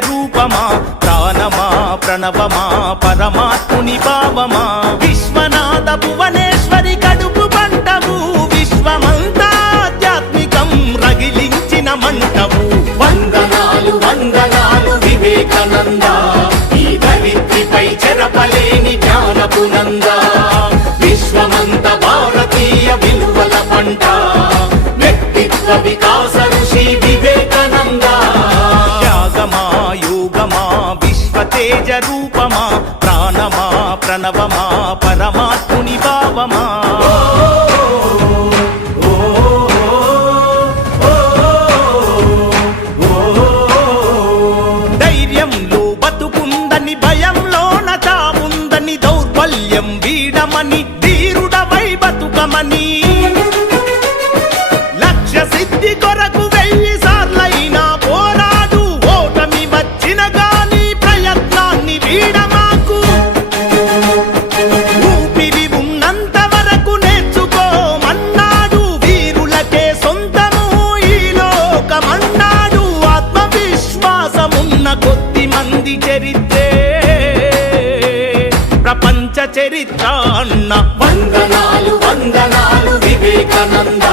రూపమా ప్రాణమా ప్రణవమా పరమాత్ముని భావమా? విశ్వనాథ భువనేశ్వరి కడుపు పంటవు విశ్వమంతా ఆధ్యాత్మికం రగిలించిన మంటవు. వందనాలు వందనాలు వివేకానంద. ఈ ధరిత్రిపై చెరపలేని జ్ఞానపు నంద. విశ్వమంత భారతీయ విలువల పంట. రూపమా ప్రాణమా ప్రణవమా పరమాత్ముని భావమా ధైర్యంలో బతుకుందని భయంలోన చావుందని దౌర్బల్యం వీడమని ధీరుడవై బతుకమని ప్రపంచ చరిత్ర అన్న వందనాలు వందనాలు వివేకానంద.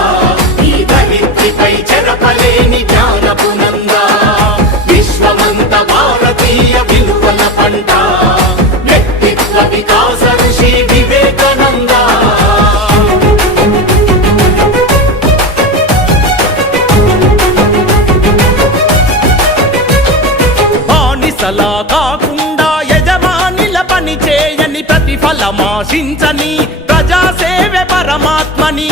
ఈ ధరిత్రిపై చెరపలేని జ్ఞానపు నంద విశ్వమంత భారతీయ విలువల పంట. వ్యక్తిత్వ వికాస ఋషి వివేకానంద. బానిసలా ప్రతిఫలమాశించని ప్రజాసేవే పరమాత్మని.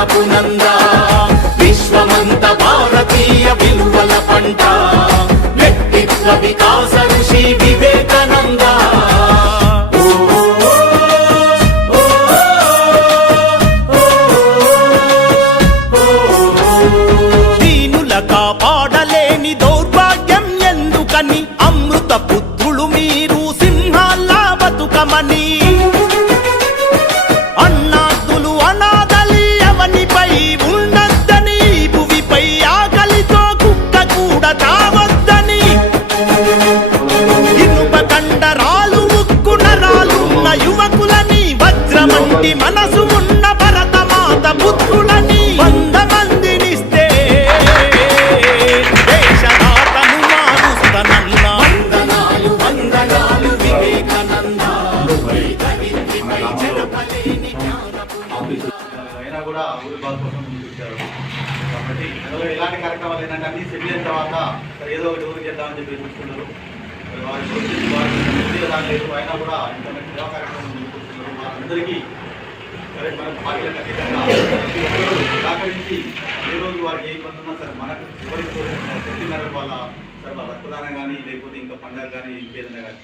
చెరపలేని నంద విశ్వమంత భారతీయ విలువల పంట వ్యక్తిత్వ వికాస ఋషి వివేకానంద. దీనుల కాపాడలేని దౌర్భాగ్యం ఎందుకని? అమృత పుత్రులు మీరు సింహాల్లా బతుకమని అయినా కూడా ఇంతమంది సేవా కార్యక్రమం ముందుకు సరే మనం పార్టీలకు అతీతంగా సహకరించి ఏ రోజు వారికి ఏ ఇబ్బంది ఉన్నా సరే మనకు ఎవరికి వల్ల శక్తి మేరకు వాళ్ళ సరే వాళ్ళ రక్తదానం కానీ లేకపోతే ఇంకా పండుగ కానీ ఇంకేదైనా కానీ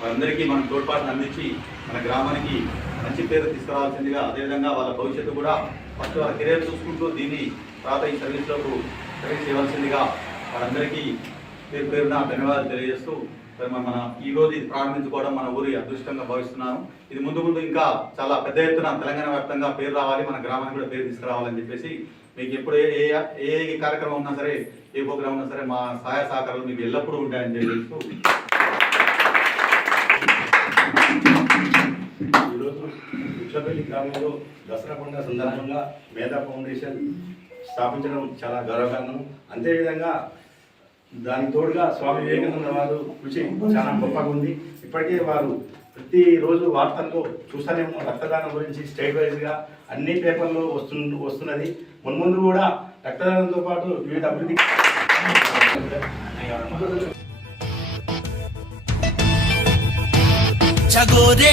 వారందరికీ మనం తోడ్పాటును అందించి మన గ్రామానికి మంచి పేరు తీసుకురావాల్సిందిగా అదేవిధంగా వాళ్ళ భవిష్యత్తు కూడా ఫస్ట్ వాళ్ళ కెరీర్ చూసుకుంటూ దీన్ని తర్వాత ఈ సర్వీస్లోకి సర్వీస్ చేయవలసిందిగా వారందరికీ పేరు పేరున ధన్యవాదాలు తెలియజేస్తూ మన ఈ రోజు ఇది ప్రారంభించుకోవడం మన ఊరి అదృష్టంగా భావిస్తున్నాను. ఇది ముందు ముందు ఇంకా చాలా పెద్ద ఎత్తున తెలంగాణ వ్యాప్తంగా పేరు రావాలి మన గ్రామానికి కూడా పేరు తీసుకురావాలని చెప్పేసి మీకు ఎప్పుడు ఏ ఏ ఏ కార్యక్రమం ఉన్నా సరే ఏ ప్రోగ్రామ్ ఉన్నా సరే మా సహాయ సహకారాలు మీకు ఎల్లప్పుడూ ఉంటాయని తెలియజేస్తూ ఈరోజు ఉచ్చపల్లి గ్రామంలో దసరా పండుగ సందర్భంగా మేధా ఫౌండేషన్ స్థాపించడం చాలా గర్వకారణం అంతేవిధంగా దానికి తోడుగా స్వామి వివేకానంద వారు కృషి చాలా గొప్పగా ఉంది. ఇప్పటికే వారు ప్రతిరోజు వార్తల్లో చూస్తానేమో రక్తదానం గురించి స్టేట్ వైజ్గా అన్ని పేపర్లో వస్తు వస్తున్నది. మున్ముందు కూడా రక్తదానంతో పాటు వివిధ అభివృద్ధి జగోరే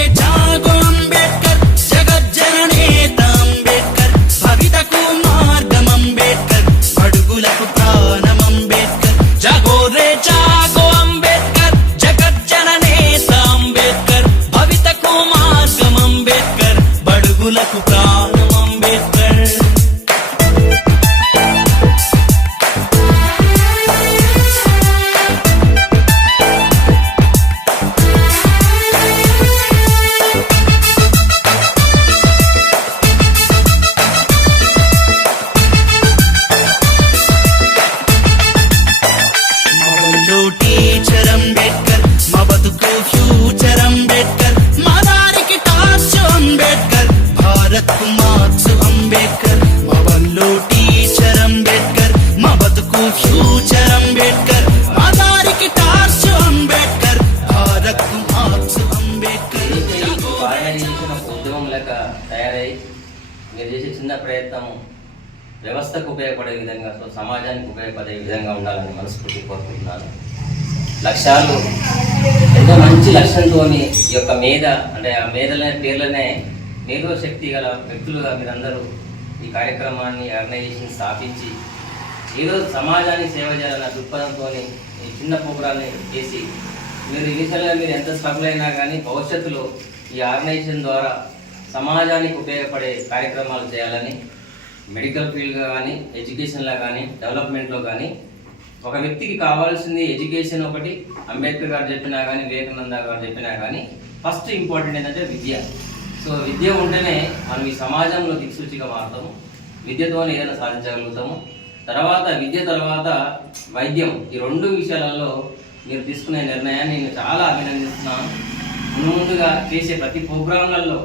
సంస్థకు ఉపయోగపడే విధంగా సో సమాజానికి ఉపయోగపడే విధంగా ఉండాలని మనస్ఫూర్తి కోరుకుంటున్నాను. లక్ష్యాలు ఎంతో మంచి లక్ష్యంతో ఈ యొక్క మేధ అంటే ఆ మేధలనే పేర్లనే మేధో శక్తి గల వ్యక్తులుగా మీరందరూ ఈ కార్యక్రమాన్ని ఆర్గనైజేషన్ స్థాపించి ఈరోజు సమాజానికి సేవ చేయాలన్న దృక్పథంతో ఈ చిన్న ప్రోగ్రాన్ని చేసి మీరు ఇనిషియల్గా మీరు ఎంత స్ట్రగుల్ అయినా కానీ భవిష్యత్తులో ఈ ఆర్గనైజేషన్ ద్వారా సమాజానికి ఉపయోగపడే కార్యక్రమాలు చేయాలని మెడికల్ ఫీల్డ్గా కానీ ఎడ్యుకేషన్లో కానీ డెవలప్మెంట్లో కానీ ఒక వ్యక్తికి కావాల్సింది ఎడ్యుకేషన్ ఒకటి అంబేద్కర్ గారు చెప్పినా కానీ వివేకానంద గారు చెప్పినా కానీ ఫస్ట్ ఇంపార్టెంట్ ఏంటంటే విద్య. సో విద్య ఉంటేనే మనం ఈ సమాజంలో దిక్సూచిగా మారుతాము విద్యతోనే ఏదైనా సాధించగలుగుతాము. తర్వాత విద్య తర్వాత వైద్యం ఈ రెండు విషయాలలో మీరు తీసుకునే నిర్ణయాన్ని నేను చాలా అభినందిస్తున్నాను. ముందు ముందుగా చేసే ప్రతి ప్రోగ్రాంలలో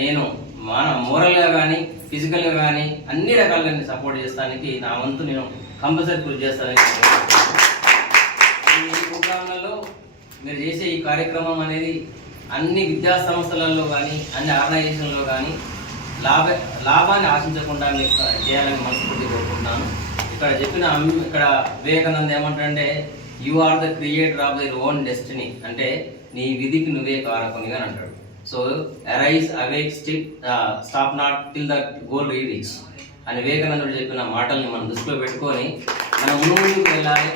నేను మన మోరల్గా కానీ ఫిజికల్గా కానీ అన్ని రకాలుగా నేను సపోర్ట్ చేస్తానికి నా వంతు నేను కంపల్సరీ కృషి చేస్తానని ఈ ప్రోగ్రాంలలో మీరు చేసే ఈ కార్యక్రమం అనేది అన్ని విద్యా సంస్థలలో కానీ అన్ని ఆర్గనైజేషన్లో కానీ లాభ లాభాన్ని ఆశించకుండా మీరు చేయాలని మనస్ఫూర్తి కోరుకుంటున్నాను. ఇక్కడ చెప్పిన ఇక్కడ వివేకానంద ఏమంటారంటే you are the creator of their own destiny అంటే నీ విధికి నువ్వే కారకునిగా so arise awake stick stop not till the goal reach అని వివేకానందుడు చెప్పిన మాటల్ని మనం దృష్టిలో పెట్టుకొని మనం ముందు ముందుకు వెళ్ళాలి.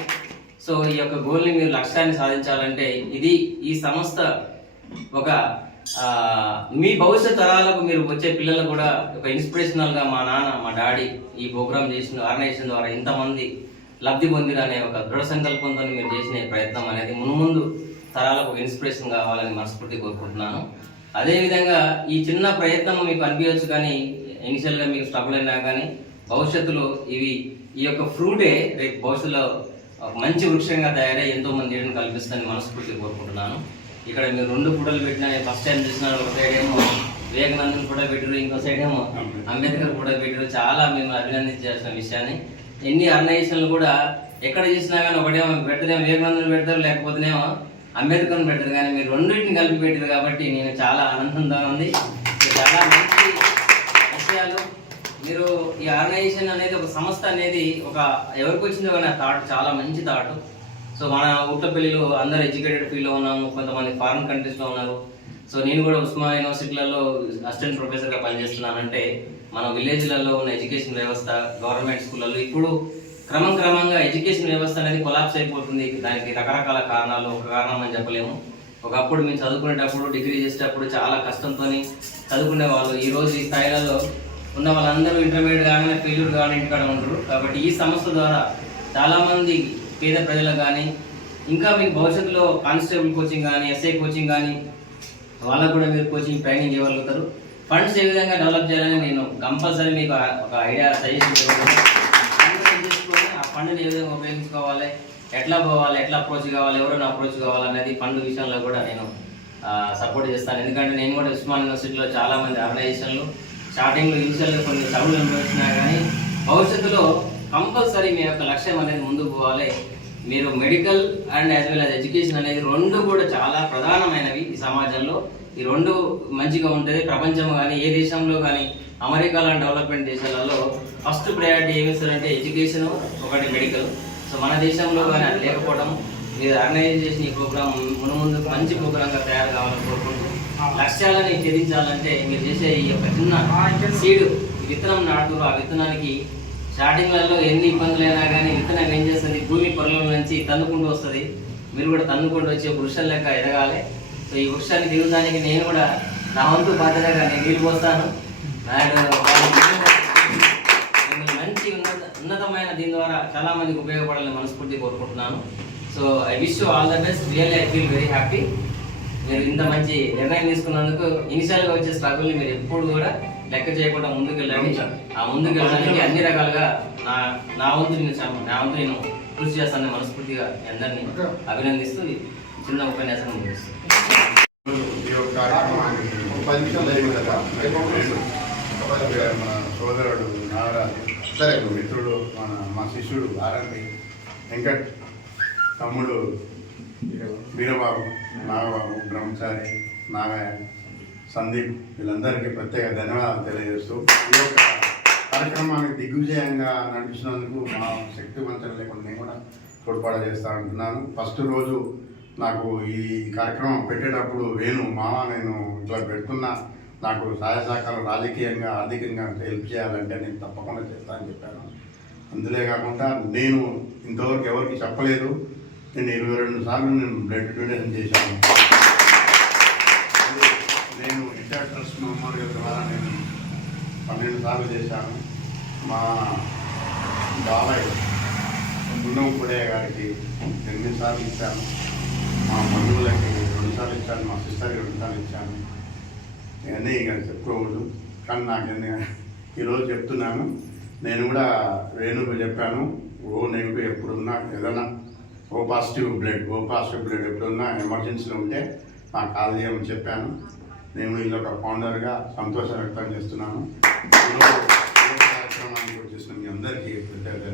సో ఈ యొక్క గోల్ని మీరు లక్ష్యాన్ని సాధించాలంటే ఇది ఈ సంస్థ ఒక మీ భవిష్యత్ తరాలకు మీరు వచ్చే పిల్లలు కూడా ఒక ఇన్స్పిరేషనల్గా మా నాన్న మా డాడీ ఈ ప్రోగ్రామ్ చేసిన ఆర్గనైజేషన్ ద్వారా ఇంతమంది లబ్ధి పొందిరనే ఒక దృఢ సంకల్పంతో మీరు చేసిన ప్రయత్నం అనేది మున్ముందు తరాలకు ఒక ఇన్స్పిరేషన్ కావాలని మనస్ఫూర్తి కోరుకుంటున్నాను. అదేవిధంగా ఈ చిన్న ప్రయత్నం మీకు అనిపించవచ్చు కానీ ఇనిషియల్గా మీకు స్ట్రగుల్ అయినా కానీ భవిష్యత్తులో ఇవి ఈ యొక్క ఫ్రూటే రేపు భవిష్యత్తులో మంచి వృక్షంగా తయారై ఎంతో మంది చేయడం కల్పిస్తుందని మనస్ఫూర్తి కోరుకుంటున్నాను. ఇక్కడ మీరు రెండు ఫోటోలు పెట్టిన ఫస్ట్ టైం చూసినారు ఒక సైడ్ ఏమో వివేకానందన్ కూడా పెట్టారు ఇంకో సైడ్ ఏమో అంబేద్కర్ కూడా పెట్టారు. చాలా మేము అభినందించాల్సిన విషయాన్ని. ఎన్ని ఆర్గనైజేషన్లు కూడా ఎక్కడ చూసినా కానీ ఒకటేమో పెడితేనేమో వివేకానందన్ పెడతారు లేకపోతేనేమో అంబేద్కర్ పెట్టదు కానీ మీరు రెండింటిని కలిపి పెట్టారు కాబట్టి నేను చాలా ఆనందంగా ఉంది. చాలా మంచి విషయాలు. మీరు ఈ ఆర్గనైజేషన్ అనేది ఒక సంస్థ అనేది ఒక ఎవరికి వచ్చిందో కానీ ఆ థాట్ చాలా మంచి థాట్. సో మన ఊట్లపల్లిలో అందరు ఎడ్యుకేటెడ్ ఫీల్డ్లో ఉన్నాము కొంతమంది ఫారిన్ కంట్రీస్లో ఉన్నారు. సో నేను కూడా ఉస్మా యూనివర్సిటీలలో అసిస్టెంట్ ప్రొఫెసర్గా పనిచేస్తున్నానంటే మన విలేజ్లలో ఉన్న ఎడ్యుకేషన్ వ్యవస్థ గవర్నమెంట్ స్కూళ్ళల్లో ఇప్పుడు క్రమం క్రమంగా ఎడ్యుకేషన్ వ్యవస్థ అనేది కొలాప్స్ అయిపోతుంది. దానికి రకరకాల కారణాలు ఒక కారణం అని చెప్పలేము. ఒకప్పుడు మేము చదువుకునేటప్పుడు డిగ్రీ చేసేటప్పుడు చాలా కష్టంతో చదువుకునే వాళ్ళు. ఈ రోజు ఈ స్థాయిలలో ఉన్న వాళ్ళందరూ ఇంటర్మీడియట్ కానీ ఫెయిల్యూర్ కానీ ఇంటికాడ ఉంటారు కాబట్టి ఈ సంస్థ ద్వారా చాలామంది పేద ప్రజలకు కానీ ఇంకా మీకు భవిష్యత్తులో కానిస్టేబుల్ కోచింగ్ కానీ ఎస్ఐ కోచింగ్ కానీ వాళ్ళకు కూడా మీరు కోచింగ్ ట్రైనింగ్ ఇవ్వగలుగుతారు. ఫండ్స్ ఏ విధంగా డెవలప్ చేయాలని నేను కంపల్సరీ మీకు ఒక ఐడియా సజెషన్ చేసుకొని ఫండ్ని ఏ విధంగా ఉపయోగించుకోవాలి? ఎట్లా పోవాలి? ఎట్లా అప్రోచ్ కావాలి? ఎవరైనా అప్రోచ్ కావాలనేది ఫండ్ విషయంలో కూడా నేను సపోర్ట్ చేస్తాను. ఎందుకంటే నేను కూడా ఉస్మాన్ యూనివర్సిటీలో చాలామంది ఆర్గనైజేషన్లు స్టార్టింగ్లో ఇనిషియల్గా కొన్ని చదువులు అనుభవించినా కానీ భవిష్యత్తులో కంపల్సరీ మీ యొక్క లక్ష్యం అనేది ముందుకు పోవాలి. మీరు medical and as well as education అనేది రెండు కూడా చాలా ప్రధానమైనవి ఈ సమాజంలో. ఈ రెండు మంచిగా ఉంటుంది ప్రపంచం కానీ ఏ దేశంలో కానీ అమెరికా లాంటి డెవలప్మెంట్ దేశాలలో ఫస్ట్ ప్రయారిటీ ఏమి ఇస్తారంటే ఎడ్యుకేషన్ ఒకటి మెడికల్. సో మన దేశంలో కానీ అది లేకపోవడం మీరు ఆర్గనైజ్ చేసిన ఈ ప్రోగ్రామ్ మును ముందు మంచి ప్రోగ్రామ్గా తయారు కావాలని కోరుకుంటూ లక్ష్యాలని ఛేదించాలంటే మీరు చేసే ఈ యొక్క చిన్న సీడు విత్తనం నాటురు ఆ విత్తనానికి స్టార్టింగ్లలో ఎన్ని ఇబ్బందులైనా కానీ విత్తనం ఏం చేస్తుంది? భూమి పొరల నుంచి తన్నుకుంటూ వస్తుంది. మీరు కూడా తన్నుకుంటూ వచ్చి వృక్షం లెక్క ఎదగాలి. సో ఈ వృక్షాన్ని దిగుదానికి నేను కూడా నా వంతు బాధ్యతగా నేను నీళ్ళు పోస్తాను. నాయుడు మిమ్మల్ని మంచి ఉన్నత ఉన్నతమైన దీని ద్వారా చాలా మందికి ఉపయోగపడాలని మనస్ఫూర్తి కోరుకుంటున్నాను. So I wish you all the best really I feel very happy మీరు ఇంత మంచి నిర్ణయం తీసుకున్నందుకు ఇనిషియల్గా వచ్చే స్ట్రగుల్ని మీరు ఎప్పుడు కూడా లెక్క చేయకుండా ముందుకు వెళ్ళండి ఆ ముందుకు వెళ్ళడానికి అన్ని రకాలుగా నా నా వంతు నేను నా వంతు నేను కృషి చేస్తానని మనస్ఫూర్తిగా అందరినీ అభినందిస్తూ చిన్న ఉపన్యాసం ముగిస్తాను మన సోదరుడు నాగరాజు సరే మిత్రుడు మన మా శిష్యుడు ఆర్ఎంపి వెంకట్ తమ్ముడు వీరబాబు నాగబాబు బ్రహ్మచారి నాగయ్య సందీప్ వీళ్ళందరికీ ప్రత్యేక ధన్యవాదాలు తెలియజేస్తూ ఈ యొక్క కార్యక్రమాన్ని దిగ్విజయంగా నడిపించినందుకు మా శక్తి వంచన లేకుండా నేను కూడా తోడ్పాటు చేస్తా అంటున్నాను ఫస్ట్ రోజు నాకు ఈ కార్యక్రమం పెట్టేటప్పుడు వేణు మామ నేను ఇట్లా పెడుతున్నా. నాకు సహాయ సహకారం రాజకీయంగా ఆర్థికంగా హెల్ప్ చేయాలంటే నేను తప్పకుండా చేస్తానని చెప్పాను. అందులో కాకుండా నేను ఇంతవరకు ఎవరికి చెప్పలేదు. నేను ఇరవై రెండు సార్లు నేను బ్లడ్ డొనేషన్ చేశాను. నేను ఇంటర్ ట్రస్ట్ మెమోరియల్ ద్వారా నేను పన్నెండు సార్లు చేశాను. మా బాబాయ్ గుండం గారికి ఎనిమిది సార్లు ఇచ్చాను. మా బంధువులకి రెండుసార్లు ఇచ్చాను. మా సిస్టర్కి రెండు సార్లు ఇచ్చాను. ఇవన్నీ ఇక చెప్పుకోకూడదు. కానీ నాకు ఈరోజు చెప్తున్నాను. నేను కూడా రేణుకు చెప్పాను ఓ నెగిటివ్ ఎప్పుడున్నా ఏదైనా O positive blood O positive blood ఎప్పుడున్నా ఎమర్జెన్సీలో ఉంటే నాకు కాల్ చేయమని చెప్పాను. నేను ఇది ఒక ఫౌండర్గా సంతోషం వ్యక్తం చేస్తున్నాను. కార్యక్రమానికి వచ్చేసిన మీ అందరికీ ప్రత్యేక